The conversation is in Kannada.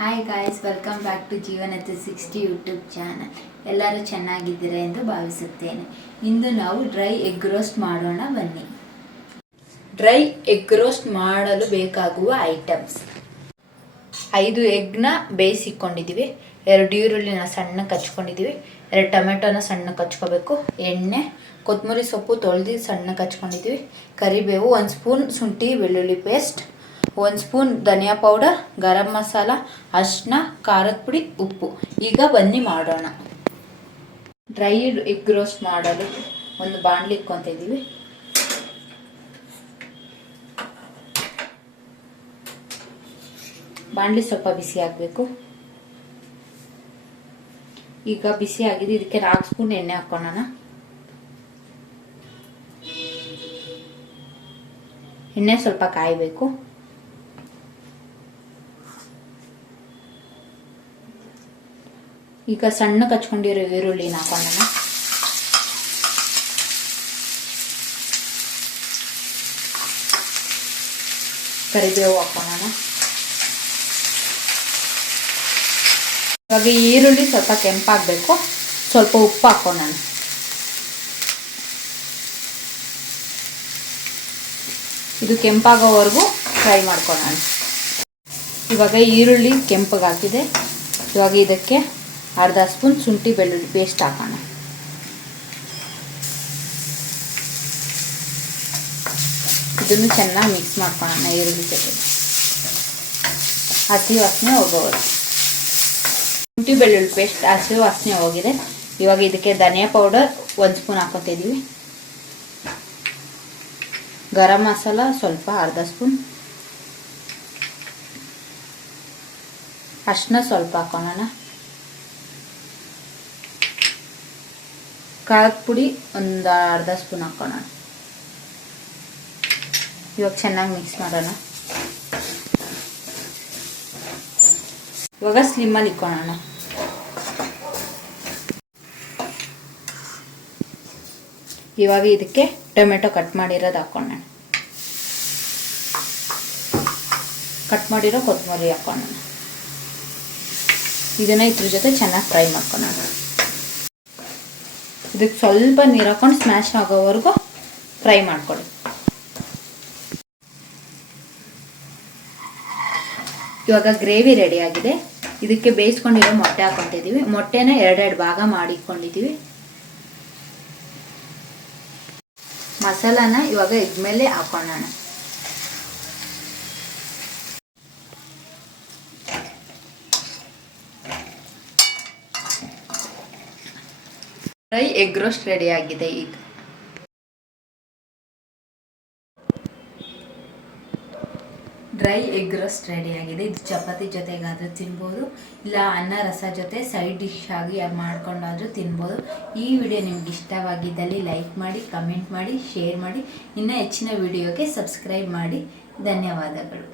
Hi guys, welcome back to ಜೀವನ 360 ಯೂಟ್ಯೂಬ್ ಚಾನಲ್. ಎಲ್ಲರೂ ಚೆನ್ನಾಗಿದ್ದೀರಾ ಎಂದು ಭಾವಿಸುತ್ತೇನೆ. ಇಂದು ನಾವು ಡ್ರೈ ಎಗ್ ರೋಸ್ಟ್ ಮಾಡೋಣ ಬನ್ನಿ. ಡ್ರೈ ಎಗ್ ರೋಸ್ಟ್ ಮಾಡಲು ಬೇಕಾಗುವ ಐಟಮ್ಸ್: 5 ಎಗ್ನ ಬೇಯಿಸಿಕೊಂಡಿದ್ದೀವಿ, 2 ಈರುಳ್ಳಿನ ಸಣ್ಣ ಹಚ್ಕೊಂಡಿದ್ದೀವಿ, 2 ಟೊಮೆಟೊನ ಸಣ್ಣ ಹಚ್ಕೋಬೇಕು, ಎಣ್ಣೆ, ಕೊತ್ತಂಬರಿ ಸೊಪ್ಪು ತೊಳೆದು ಸಣ್ಣ ಹಚ್ಕೊಂಡಿದ್ದೀವಿ, ಕರಿಬೇವು, 1 ಸ್ಪೂನ್ ಶುಂಠಿ ಬೆಳ್ಳುಳ್ಳಿ ಪೇಸ್ಟ್, 1 ಸ್ಪೂನ್ ಧನಿಯಾ ಪೌಡರ್, ಗರಂ ಮಸಾಲ, ಅರಿಶಿನ, ಖಾರದ ಪುಡಿ, ಉಪ್ಪು. ಈಗ ಬನ್ನಿ ಮಾಡೋಣ. ಡ್ರೈಡ್ ಎಗ್ ರೋಸ್ಟ್ ಮಾಡಲು ಒಂದು ಬಾಣಲಿ ಇಟ್ಕೊತಾ ಇದ್ದೀವಿ. ಬಾಣಲಿ ಸ್ವಲ್ಪ ಬಿಸಿ ಆಗಬೇಕು. ಈಗ ಬಿಸಿ ಆಗಿದೆ, ಇದಕ್ಕೆ 4 ಸ್ಪೂನ್ ಎಣ್ಣೆ ಹಾಕೋಣ. ಎಣ್ಣೆ ಸ್ವಲ್ಪ ಕಾಯಬೇಕು. ಈಗ ಸಣ್ಣ ಹಚ್ಕೊಂಡಿರೋ ಈರುಳ್ಳಿನ ಹಾಕೋಣ. ಕರಿಬೇವು ಹಾಕೋಣ. ಇವಾಗ ಈರುಳ್ಳಿ ಸ್ವಲ್ಪ ಕೆಂಪಾಗಬೇಕು, ಸ್ವಲ್ಪ ಉಪ್ಪು ಹಾಕೋಣ. ಇದು ಕೆಂಪಾಗೋವರೆಗೂ ಫ್ರೈ ಮಾಡ್ಕೊಳ್ಳೋಣ. ಇವಾಗ ಈರುಳ್ಳಿ ಕೆಂಪಗಾಗಿದೆ. ಇವಾಗ ಇದಕ್ಕೆ 1/2 ಸ್ಪೂನ್ ಶುಂಠಿ ಬೆಳ್ಳುಳ್ಳಿ ಪೇಸ್ಟ್ ಹಾಕೋಣ. ಇದನ್ನು ಚೆನ್ನಾಗಿ ಮಿಕ್ಸ್ ಮಾಡ್ಕೊಳ್ಳೋಣ. ಈರುಳ್ಳಿ ಜೊತೆ ಹಸಿ ವಾಸನೆ ಹೋಗೋವರೆಗೂ. ಶುಂಠಿ ಬೆಳ್ಳುಳ್ಳಿ ಪೇಸ್ಟ್ ಹಸಿ ವಾಸನೆ ಹೋಗಿದೆ. ಇವಾಗ ಇದಕ್ಕೆ ಧನಿಯಾ ಪೌಡರ್ 1 ಸ್ಪೂನ್ ಹಾಕೋತಿದ್ದೀವಿ, ಗರಂ ಮಸಾಲ ಸ್ವಲ್ಪ 1/2 ಸ್ಪೂನ್, ಅರಿಶಿನ ಸ್ವಲ್ಪ ಹಾಕೋಣ, ಖಾರದ ಪುಡಿ 1/2 ಸ್ಪೂನ್ ಹಾಕೋಣ. ಇವಾಗ ಚೆನ್ನಾಗಿ ಮಿಕ್ಸ್ ಮಾಡೋಣ. ಇವಾಗ ಸ್ಲಿಮ್ಮಲ್ಲಿ ಇಟ್ಕೊಳ್ಳೋಣ. ಇವಾಗ ಇದಕ್ಕೆ ಟೊಮೆಟೊ ಕಟ್ ಮಾಡಿರೋದು ಹಾಕೋಣ. ಕಟ್ ಮಾಡಿರೋ ಕೊತ್ತಂಬರಿ ಹಾಕೋಣ. ಇದನ್ನ ಇದ್ರ ಜೊತೆ ಚೆನ್ನಾಗಿ ಫ್ರೈ ಮಾಡ್ಕೊಳ್ಳೋಣ. ಇದಕ್ಕೆ ಸ್ವಲ್ಪ ನೀರು ಹಾಕೊಂಡು ಸ್ಮ್ಯಾಶ್ ಆಗೋವರೆಗೂ ಫ್ರೈ ಮಾಡ್ಕೊಳ್ಳಿ. ಇವಾಗ ಗ್ರೇವಿ ರೆಡಿ ಆಗಿದೆ. ಇದಕ್ಕೆ ಬೇಯಿಸ್ಕೊಂಡಿರೋ ಮೊಟ್ಟೆ ಹಾಕೊತಿದ್ದೀವಿ. ಮೊಟ್ಟೆನ 2 ಭಾಗ ಮಾಡಿಕೊಂಡಿದ್ದೀವಿ. ಮಸಾಲಾನ ಇವಾಗ ಎಗ್ ಮೇಲೆ ಹಾಕೋಣ. ಡ್ರೈ ಎಗ್ ರೋಸ್ಟ್ ರೆಡಿ ಆಗಿದೆ. ಈಗ ಡ್ರೈ ಎಗ್ ರೋಸ್ಟ್ ರೆಡಿ ಆಗಿದೆ. ಇದು ಚಪಾತಿ ಜೊತೆಗಾದರೂ ತಿನ್ಬೋದು, ಇಲ್ಲ ಅನ್ನ ರಸ ಜೊತೆ ಸೈಡ್ ಡಿಶ್ ಆಗಿ ಮಾಡ್ಕೊಂಡಾದರೂ ತಿನ್ಬೋದು. ಈ ವಿಡಿಯೋ ನಿಮ್ಗೆ ಇಷ್ಟವಾಗಿದ್ದಲ್ಲಿ ಲೈಕ್ ಮಾಡಿ, ಕಮೆಂಟ್ ಮಾಡಿ, ಶೇರ್ ಮಾಡಿ. ಇನ್ನೂ ಹೆಚ್ಚಿನ ವಿಡಿಯೋಗೆ ಸಬ್ಸ್ಕ್ರೈಬ್ ಮಾಡಿ. ಧನ್ಯವಾದಗಳು.